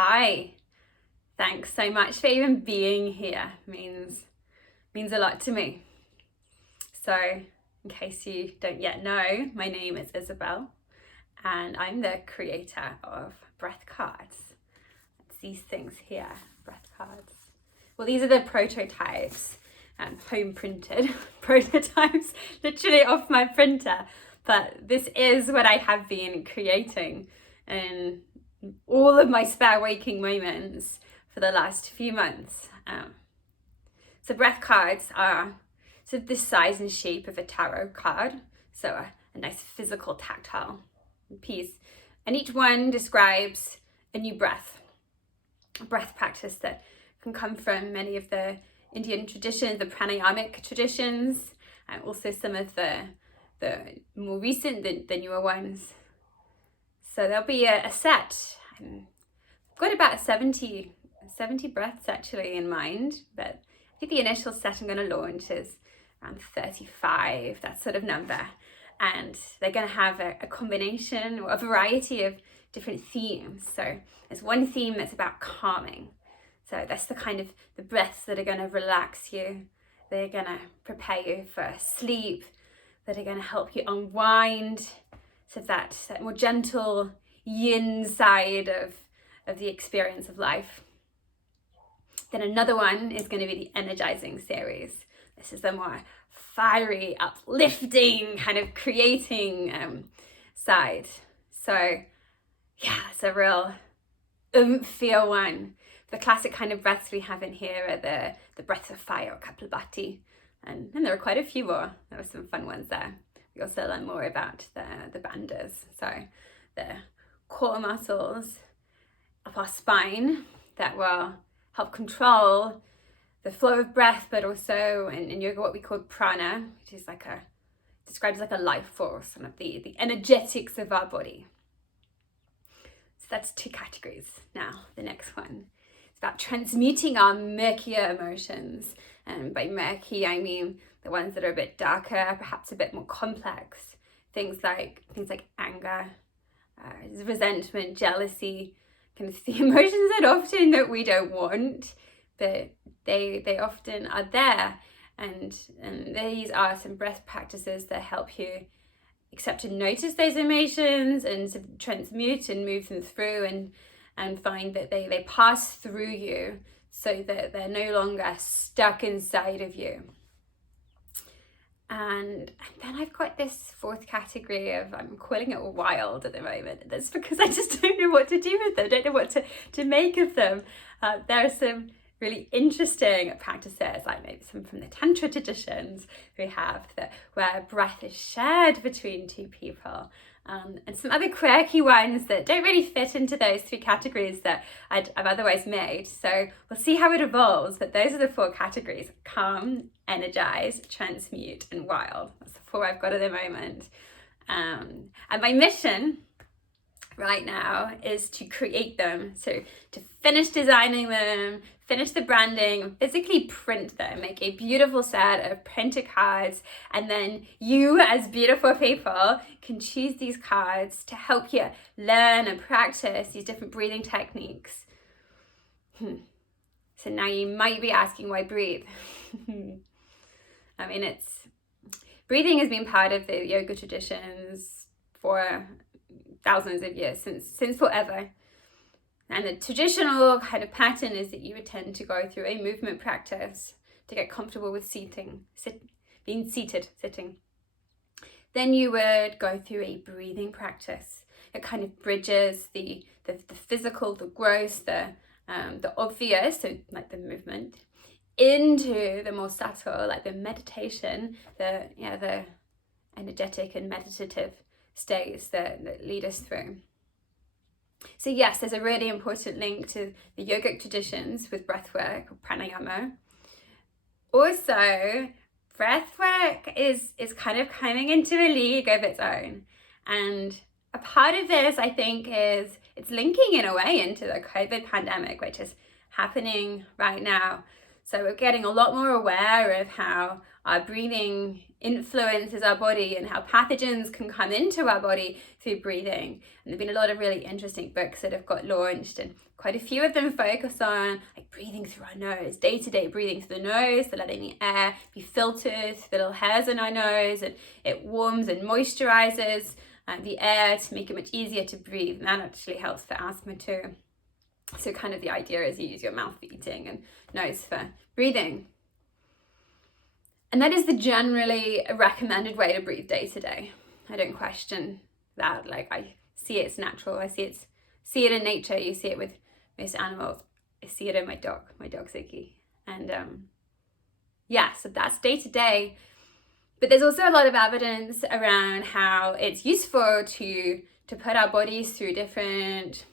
Hi, thanks so much for even being here. Means a lot to me. So, in case you don't yet know, my name is Isabel, and I'm the creator of breath cards. It's these things here, breath cards. Well, these are the prototypes, home printed prototypes, literally off my printer. But this is what I have been creating in all of my spare waking moments for the last few months. So breath cards are sort of the size and shape of a tarot card. So a nice physical tactile piece. And each one describes a new breath, a breath practice that can come from many of the Indian traditions, the pranayamic traditions, and also some of the more recent, the newer ones. So there'll be a set. I've got about 70 breaths actually in mind, but I think the initial set I'm going to launch is around 35, that sort of number. And they're going to have a combination or a variety of different themes. So there's one theme that's about calming. So that's the kind of the breaths that are going to relax you. They're going to prepare you for sleep, that are going to help you unwind. So that more gentle yin side of the experience of life. Then another one is going to be the energizing series. This is the more fiery, uplifting, kind of creating side. So yeah, it's a real oomphier one. The classic kind of breaths we have in here are the breaths of fire, or Kapalabhati. And there are quite a few more. There were some fun ones there. We also learn more about the bandhas, so the core muscles of our spine that will help control the flow of breath, but also in yoga what we call prana, which is describes like a life force, and the energetics of our body. So that's two categories. Now the next one is about transmuting our murkier emotions, and by murky I mean the ones that are a bit darker, perhaps a bit more complex. Things like anger, resentment, jealousy, kind of the emotions that we don't want, but they often are there. And these are some breath practices that help you accept and notice those emotions and to transmute and move them through and find that they pass through you so that they're no longer stuck inside of you. And then I've got this fourth category of, I'm calling it wild at the moment. That's because I just don't know what to do with them. I don't know what to make of them. There are some really interesting practices, like maybe some from the Tantra traditions we have, where breath is shared between two people. And some other quirky ones that don't really fit into those three categories that I've otherwise made. So we'll see how it evolves, but those are the four categories: calm, energize, transmute, and wild. That's the four I've got at the moment. And my mission right now is to create them, so to finish designing them, finish the branding, physically print them, make a beautiful set of printed cards, and then you as beautiful people can choose these cards to help you learn and practice these different breathing techniques. So now you might be asking, why breathe? I mean, breathing has been part of the yoga traditions for thousands of years, since forever. And the traditional kind of pattern is that you would tend to go through a movement practice to get comfortable with sitting. Then you would go through a breathing practice. It kind of bridges the physical, the gross, the obvious, so like the movement, into the more subtle, like the meditation, the energetic and meditative states that lead us through. So yes, there's a really important link to the yogic traditions with breathwork or pranayama. Also, breathwork is kind of coming into a league of its own. And a part of this, I think, is it's linking in a way into the COVID pandemic, which is happening right now. So we're getting a lot more aware of how our breathing influences our body and how pathogens can come into our body through breathing. And there've been a lot of really interesting books that have got launched, and quite a few of them focus on like breathing through our nose, day-to-day breathing through the nose, so letting the air be filtered through the little hairs in our nose, and it warms and moisturizes the air to make it much easier to breathe, and that actually helps for asthma too. So kind of the idea is you use your mouth for eating and nose for breathing. And that is the generally recommended way to breathe day to day. I don't question that. Like, I see it's natural. I see it in nature. You see it with most animals. I see it in my dog Ziggy. And so that's day to day. But there's also a lot of evidence around how it's useful to put our bodies through different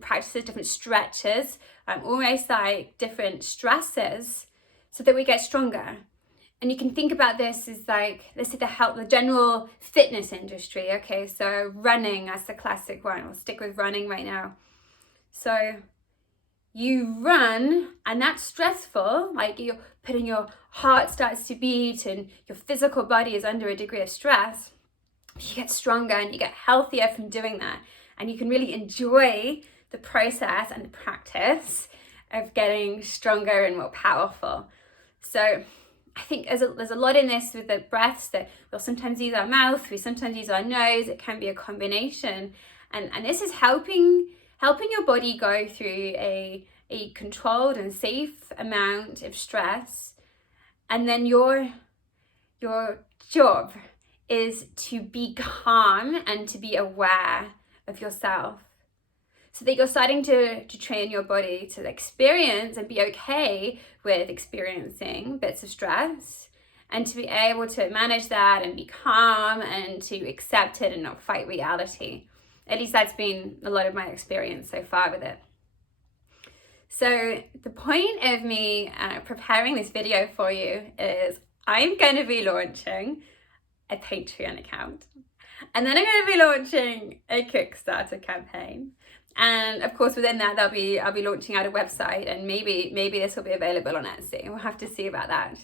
practices, different stretches, almost like different stresses, so that we get stronger. And you can think about this as like, let's say the general fitness industry. Okay, so running, that's the classic one. We'll stick with running right now. So you run, and that's stressful. Like, you're putting, your heart starts to beat and your physical body is under a degree of stress. You get stronger and you get healthier from doing that. And you can really enjoy the process and the practice of getting stronger and more powerful. So I think there's a lot in this with the breaths, that we'll sometimes use our mouth, we sometimes use our nose. It can be a combination, and this is helping your body go through a controlled and safe amount of stress. And then your job is to be calm and to be aware of yourself, so that you're starting to train your body to experience and be okay with experiencing bits of stress, and to be able to manage that and be calm and to accept it and not fight reality. At least that's been a lot of my experience so far with it. So the point of me preparing this video for you is I'm going to be launching a Patreon account, and then I'm going to be launching a Kickstarter campaign. And of course, within that, I'll be launching out a website, and maybe this will be available on Etsy. We'll have to see about that.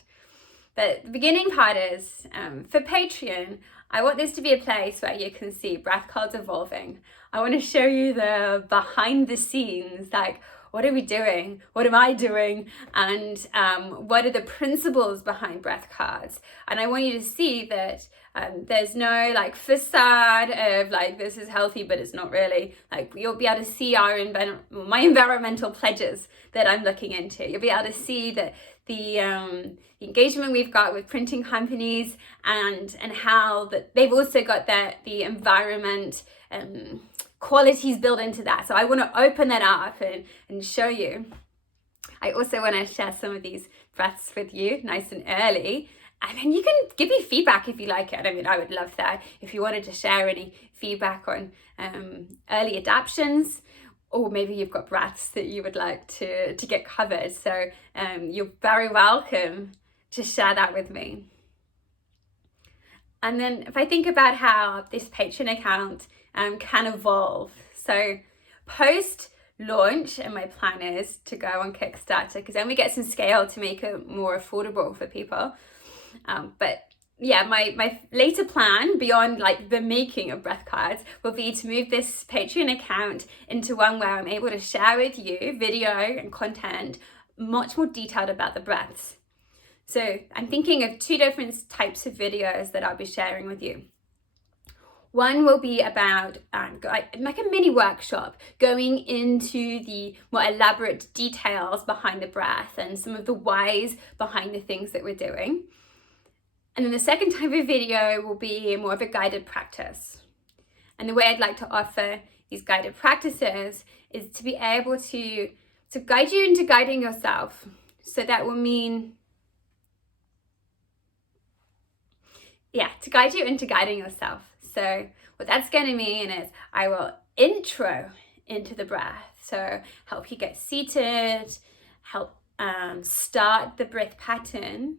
But the beginning part is, for Patreon, I want this to be a place where you can see breath cards evolving. I want to show you the behind the scenes, like, what are we doing? What am I doing? And what are the principles behind breath cards? And I want you to see that there's no like facade of like, this is healthy, but it's not really. Like, you'll be able to see my environmental pledges that I'm looking into. You'll be able to see that the engagement we've got with printing companies, and how that they've also got the environment qualities built into that. So I want to open that up and show you. I also want to share some of these breaths with you nice and early. And then you can give me feedback if you like it. I mean, I would love that. If you wanted to share any feedback on early adaptions, or maybe you've got breaths that you would like to get covered. So you're very welcome to share that with me. And then if I think about how this Patreon account can evolve. So post launch, and my plan is to go on Kickstarter, because then we get some scale to make it more affordable for people. But yeah, my later plan beyond like the making of breath cards will be to move this Patreon account into one where I'm able to share with you video and content much more detailed about the breaths. So I'm thinking of two different types of videos that I'll be sharing with you. One will be about like a mini workshop, going into the more elaborate details behind the breath and some of the whys behind the things that we're doing. And then the second type of video will be more of a guided practice. And the way I'd like to offer these guided practices is to be able to guide you into guiding yourself. So that will mean, to guide you into guiding yourself. So what that's going to mean is I will intro into the breath. So help you get seated, help start the breath pattern.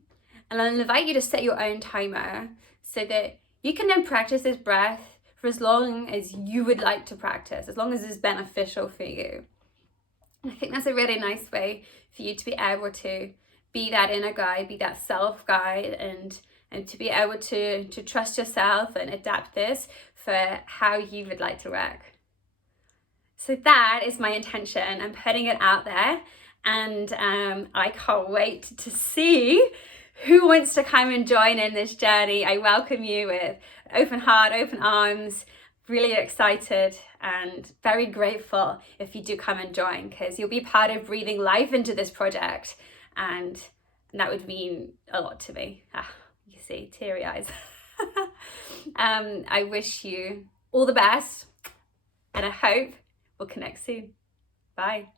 And I'll invite you to set your own timer so that you can then practice this breath for as long as you would like to practice, as long as it's beneficial for you. And I think that's a really nice way for you to be able to be that inner guide, be that self guide, and and to be able to trust yourself and adapt this for how you would like to work. So that is my intention. I'm putting it out there, and I can't wait to see who wants to come and join in this journey. I welcome you with open heart, open arms, really excited and very grateful if you do come and join, because you'll be part of breathing life into this project, and that would mean a lot to me. You see, teary eyes. I wish you all the best, and I hope we'll connect soon. Bye.